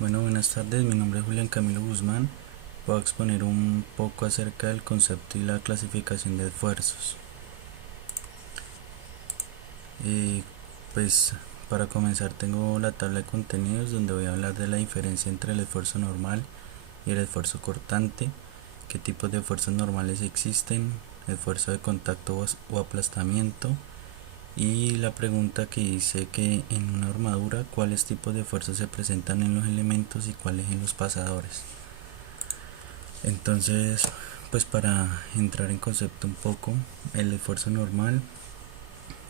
Bueno, buenas tardes, mi nombre es Julián Camilo Guzmán. Voy a exponer un poco acerca del concepto y la clasificación de esfuerzos. Y pues para comenzar tengo la tabla de contenidos donde voy a hablar de la diferencia entre el esfuerzo normal y el esfuerzo cortante, qué tipos de esfuerzos normales existen, esfuerzo de contacto o aplastamiento, y la pregunta que dice que en una armadura cuáles tipos de esfuerzos se presentan en los elementos y cuáles en los pasadores. Entonces, pues para entrar en concepto un poco, el esfuerzo normal,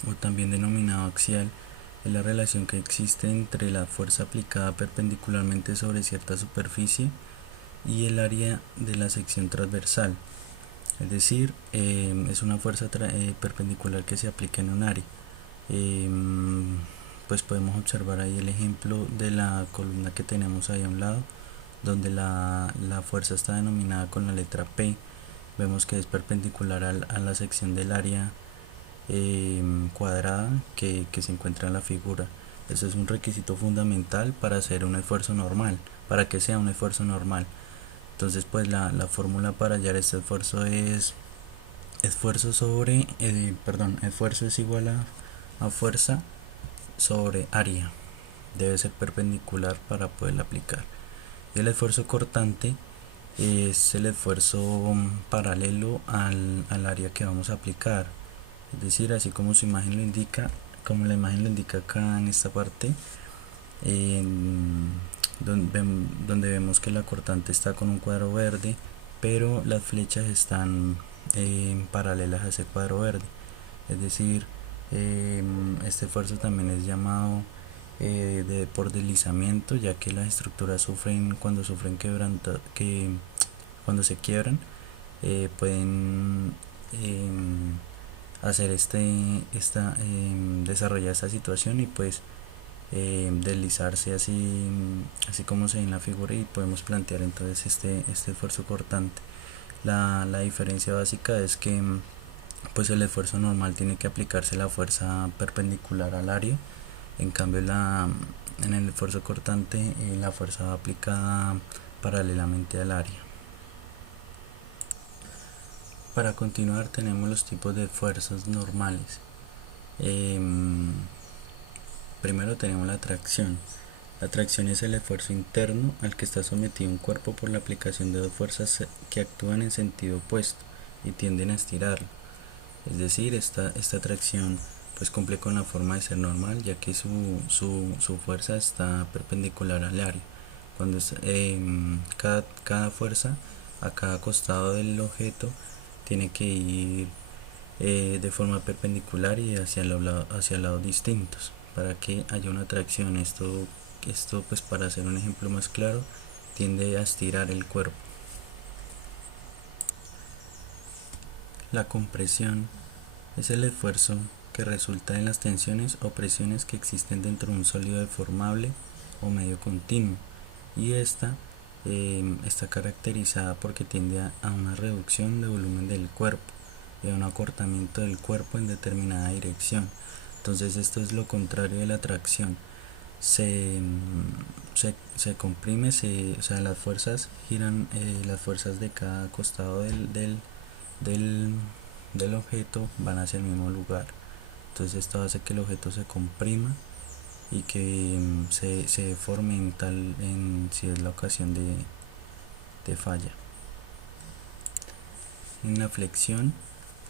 o también denominado axial, es la relación que existe entre la fuerza aplicada perpendicularmente sobre cierta superficie y el área de la sección transversal. Es decir, es una fuerza perpendicular que se aplica en un área. Eh, pues podemos observar ahí el ejemplo de la columna que tenemos ahí a un lado, donde la fuerza está denominada con la letra P. Vemos que es perpendicular a la sección del área cuadrada que se encuentra en la figura. Eso es un requisito fundamental para hacer un esfuerzo normal, para que sea un esfuerzo normal. Entonces, pues la fórmula para hallar este esfuerzo es esfuerzo es igual a fuerza sobre área. Debe ser perpendicular para poderla aplicar. Y el esfuerzo cortante es el esfuerzo paralelo al área que vamos a aplicar. Es decir, así como su imagen lo indica, como la imagen lo indica acá en esta parte, donde vemos que la cortante está con un cuadro verde, pero las flechas están paralelas a ese cuadro verde. Es decir, este esfuerzo también es llamado por deslizamiento, ya que las estructuras sufren cuando se quiebran, pueden hacer desarrollar esta situación y pues deslizarse así como se ve en la figura, y podemos plantear entonces este esfuerzo cortante. La diferencia básica es que pues el esfuerzo normal tiene que aplicarse la fuerza perpendicular al área. En cambio, en el esfuerzo cortante, la fuerza va aplicada paralelamente al área. Para continuar, tenemos los tipos de esfuerzos normales. Primero tenemos la tracción. La tracción es el esfuerzo interno al que está sometido un cuerpo por la aplicación de dos fuerzas que actúan en sentido opuesto y tienden a estirarlo. Es decir, esta tracción pues cumple con la forma de ser normal, ya que su fuerza está perpendicular al área. Cuando cada fuerza a cada costado del objeto tiene que ir de forma perpendicular y hacia lados distintos para que haya una tracción. Esto pues, para hacer un ejemplo más claro, tiende a estirar el cuerpo. La compresión es el esfuerzo que resulta en las tensiones o presiones que existen dentro de un sólido deformable o medio continuo, y esta está caracterizada porque tiende a una reducción de volumen del cuerpo y a un acortamiento del cuerpo en determinada dirección. Entonces esto es lo contrario de la tracción. Se comprime, o sea, las fuerzas giran, las fuerzas de cada costado del, del objeto van hacia el mismo lugar. Entonces esto hace que el objeto se comprima y que se deforme si es la ocasión de falla. En la flexión,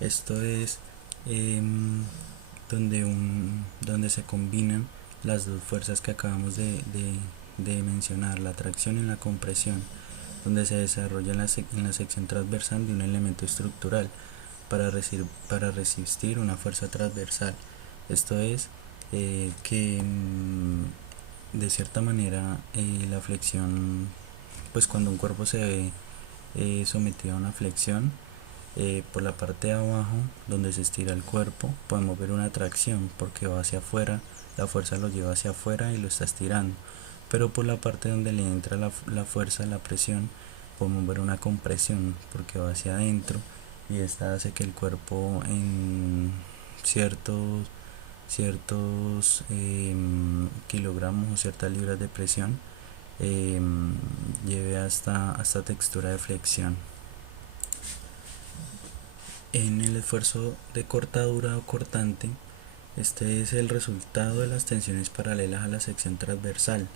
esto es donde se combinan las dos fuerzas que acabamos de mencionar, la tracción y la compresión, donde se desarrolla en la sección transversal de un elemento estructural para resistir una fuerza transversal. Esto es que de cierta manera la flexión, pues cuando un cuerpo se ve sometido a una flexión, por la parte de abajo donde se estira el cuerpo podemos ver una tracción porque va hacia afuera, la fuerza lo lleva hacia afuera y lo está estirando, pero por la parte donde le entra la fuerza, la presión, podemos ver una compresión porque va hacia adentro, y esta hace que el cuerpo en ciertos kilogramos o ciertas libras de presión lleve hasta textura de flexión. En el esfuerzo de cortadura o cortante, este es el resultado de las tensiones paralelas a la sección transversal.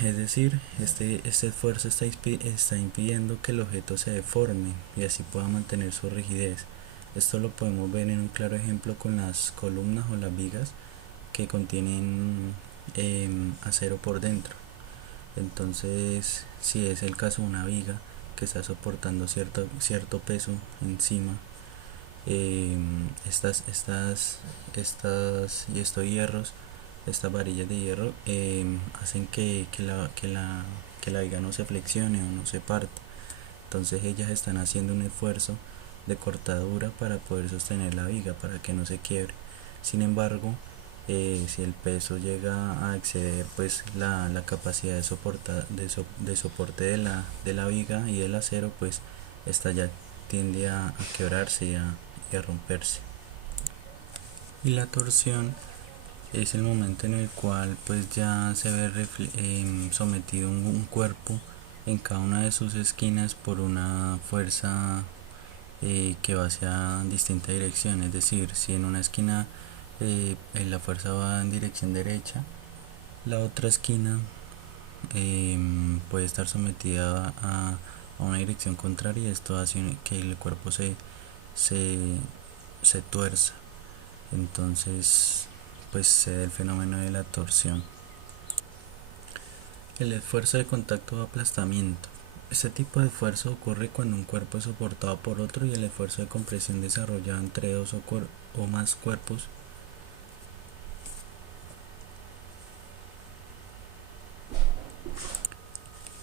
Es decir, este esfuerzo está impidiendo que el objeto se deforme y así pueda mantener su rigidez. Esto lo podemos ver en un claro ejemplo con las columnas o las vigas que contienen acero por dentro. Entonces, si es el caso de una viga que está soportando cierto peso encima, estos hierros, estas varillas de hierro, hacen que la viga no se flexione o no se parta. Entonces ellas están haciendo un esfuerzo de cortadura para poder sostener la viga, para que no se quiebre. Sin embargo, si el peso llega a exceder pues la capacidad de soporte de la viga y del acero, pues esta ya tiende a quebrarse y a romperse. Y la torsión es el momento en el cual pues ya se ve sometido un cuerpo en cada una de sus esquinas por una fuerza que va hacia distinta dirección. Es decir, si en una esquina la fuerza va en dirección derecha, la otra esquina puede estar sometida a una dirección contraria, y esto hace que el cuerpo se tuerza. Entonces pues se da el fenómeno de la torsión. El esfuerzo de contacto o aplastamiento. Este tipo de esfuerzo ocurre cuando un cuerpo es soportado por otro y el esfuerzo de compresión desarrollado entre dos o más cuerpos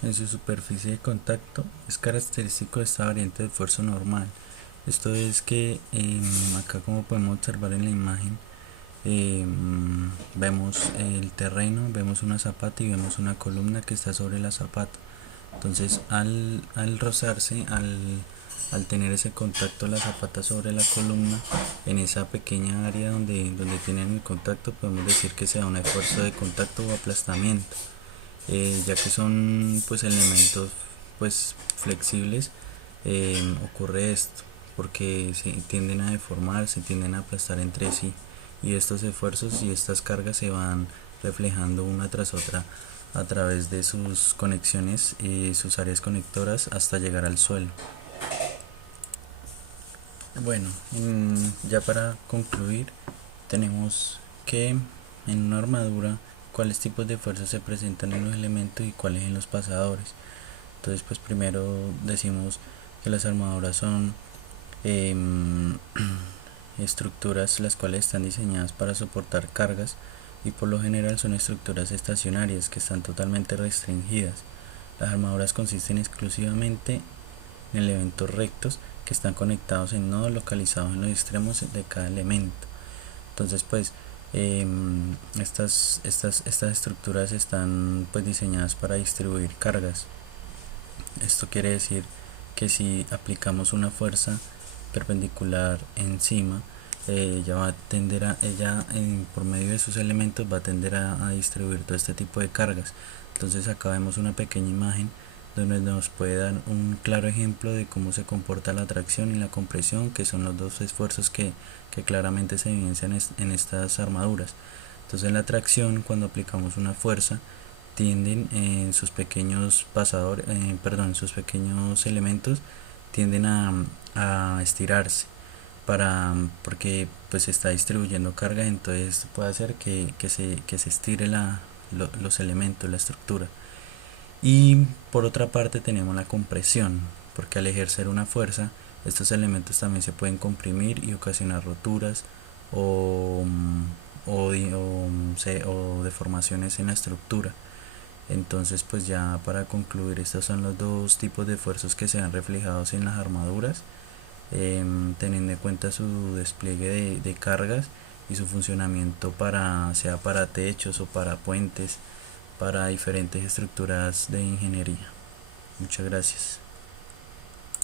en su superficie de contacto es característico de esta variante de esfuerzo normal. Esto es que acá, como podemos observar en la imagen, vemos el terreno, vemos una zapata y vemos una columna que está sobre la zapata. Entonces al rozarse, al tener ese contacto la zapata sobre la columna, en esa pequeña área donde tienen el contacto, podemos decir que se da un esfuerzo de contacto o aplastamiento, ya que son pues elementos pues flexibles. Ocurre esto porque se tienden a deformar, se tienden a aplastar entre sí, y estos esfuerzos y estas cargas se van reflejando una tras otra a través de sus conexiones y sus áreas conectoras hasta llegar al suelo. Bueno, ya para concluir, tenemos que en una armadura cuáles tipos de fuerzas se presentan en los elementos y cuáles en los pasadores. Entonces pues primero decimos que las armaduras son estructuras las cuales están diseñadas para soportar cargas, y por lo general son estructuras estacionarias que están totalmente restringidas. Las armaduras consisten exclusivamente en elementos rectos que están conectados en nodos localizados en los extremos de cada elemento. Entonces pues estas estructuras están pues diseñadas para distribuir cargas. Esto quiere decir que si aplicamos una fuerza perpendicular encima, por medio de sus elementos va a tender a distribuir todo este tipo de cargas. Entonces acá vemos una pequeña imagen donde nos puede dar un claro ejemplo de cómo se comporta la tracción y la compresión, que son los dos esfuerzos que claramente se evidencian en estas armaduras. Entonces la tracción, cuando aplicamos una fuerza, tienden en sus pequeños sus pequeños elementos tienden a estirarse porque pues se está distribuyendo carga. Entonces puede hacer que se estire los elementos, la estructura. Y por otra parte tenemos la compresión, porque al ejercer una fuerza estos elementos también se pueden comprimir y ocasionar roturas o deformaciones en la estructura. Entonces pues ya para concluir, estos son los dos tipos de esfuerzos que se ven reflejados en las armaduras, teniendo en cuenta su despliegue de cargas y su funcionamiento sea para techos o para puentes, para diferentes estructuras de ingeniería. Muchas gracias.